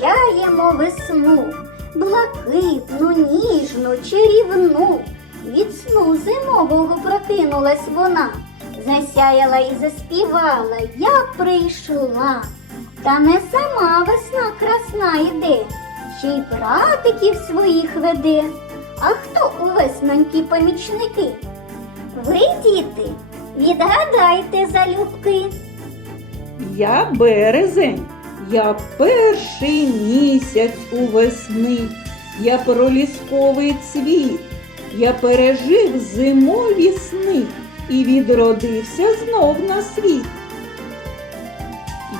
зустрічаємо весну, блакитну, ніжну, чарівну. Від сну зимового прокинулась вона, засяяла і заспівала, я прийшла. Та не сама весна красна йде, ще й братиків своїх веде. А хто у веснонькі помічники? Ви, діти, відгадайте залюбки. Я березень, я перший місяць у весни, я пролісковий цвіт, я пережив зимові сни і відродився знов на світ.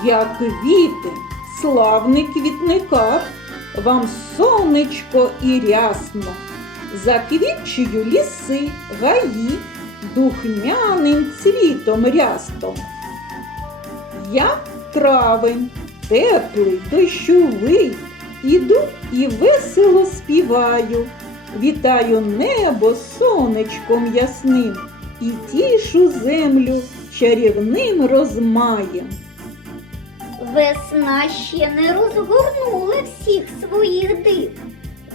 Я квіти, славний квітникар, вам сонечко і рясно, заквітчую ліси, гаї, духмяним цвітом рястом. Я травень, теплий, дощовий, іду і весело співаю. Вітаю небо сонечком ясним і тішу землю чарівним розмаєм. Весна ще не розгорнула всіх своїх див.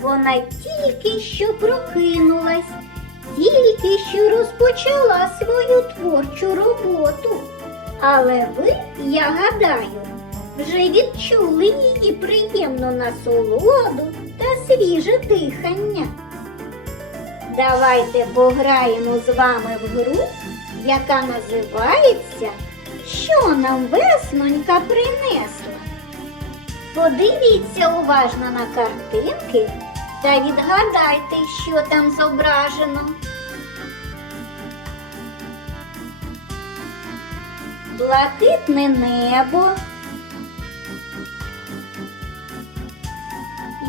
Вона тільки що прокинулась, тільки що розпочала свою творчу роботу. Але ви, я гадаю, вже відчули її приємну насолоду та свіже дихання. Давайте пограємо з вами в гру, яка називається Що нам веснонька принесла? Подивіться уважно на картинки та відгадайте, що там зображено. Блакитне небо.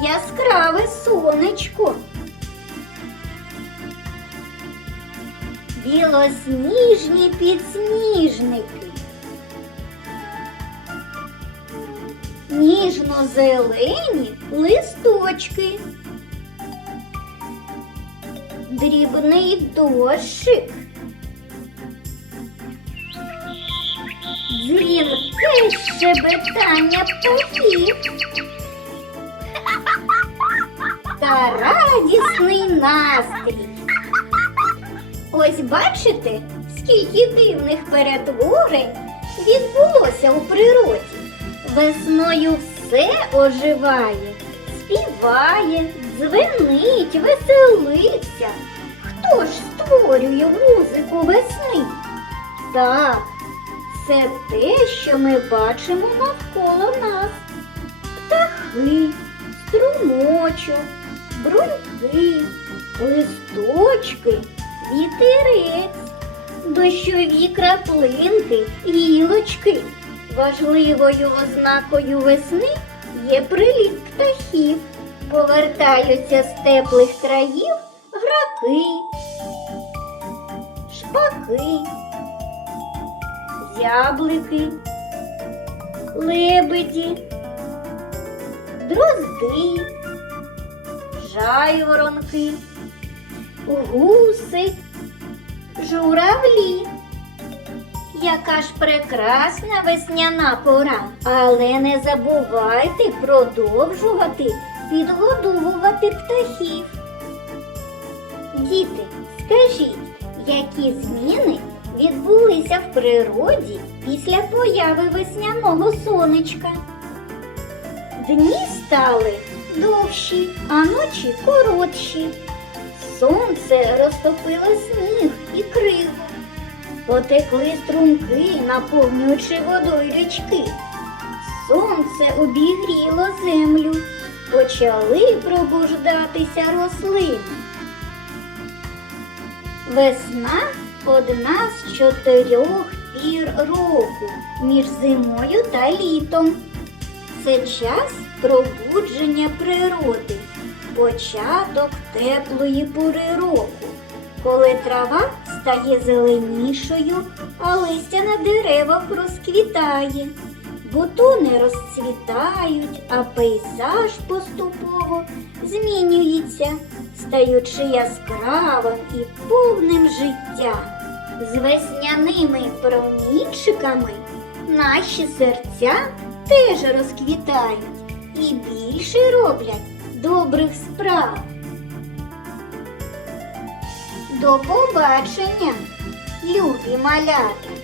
Яскраве сонечко. Білосніжні підсніжники. Ніжно-зелені листочки. Дрібний дощик. Дзвінке щебетання птахів. Та радісний настрій. Ось бачите, скільки дивних перетворень відбулося у природі. Весною все оживає, співає, дзвенить, веселиться. Хто ж створює музику весни? Так, це те, що ми бачимо навколо нас. Птахи, струмочок, бруньки, листочки, вітерець, дощові краплинки, гілочки. Важливою ознакою весни є приліт птахів. Повертаються з теплих країв граки, шпаки, зяблики, лебеді, дрозди, жайворонки, гуси, журавлі. Яка ж прекрасна весняна пора, але не забувайте продовжувати підгодовувати птахів. Діти, скажіть, які зміни відбулися в природі після появи весняного сонечка? Дні стали довші, а ночі коротші. Сонце розтопило сніг і криго. Потекли струмки, наповнюючи водою річки. Сонце обігріло землю, почали пробуждатися рослини. Весна одна з чотирьох пір року між зимою та літом. Це час пробудження природи, початок теплої пори року, коли трава стає зеленішою, а листя на деревах розквітає. Бутони розцвітають, а пейзаж поступово змінюється, стаючи яскравим і повним життя. З весняними промінчиками наші серця теж розквітають і більше роблять добрих справ. До побачення, любі малята!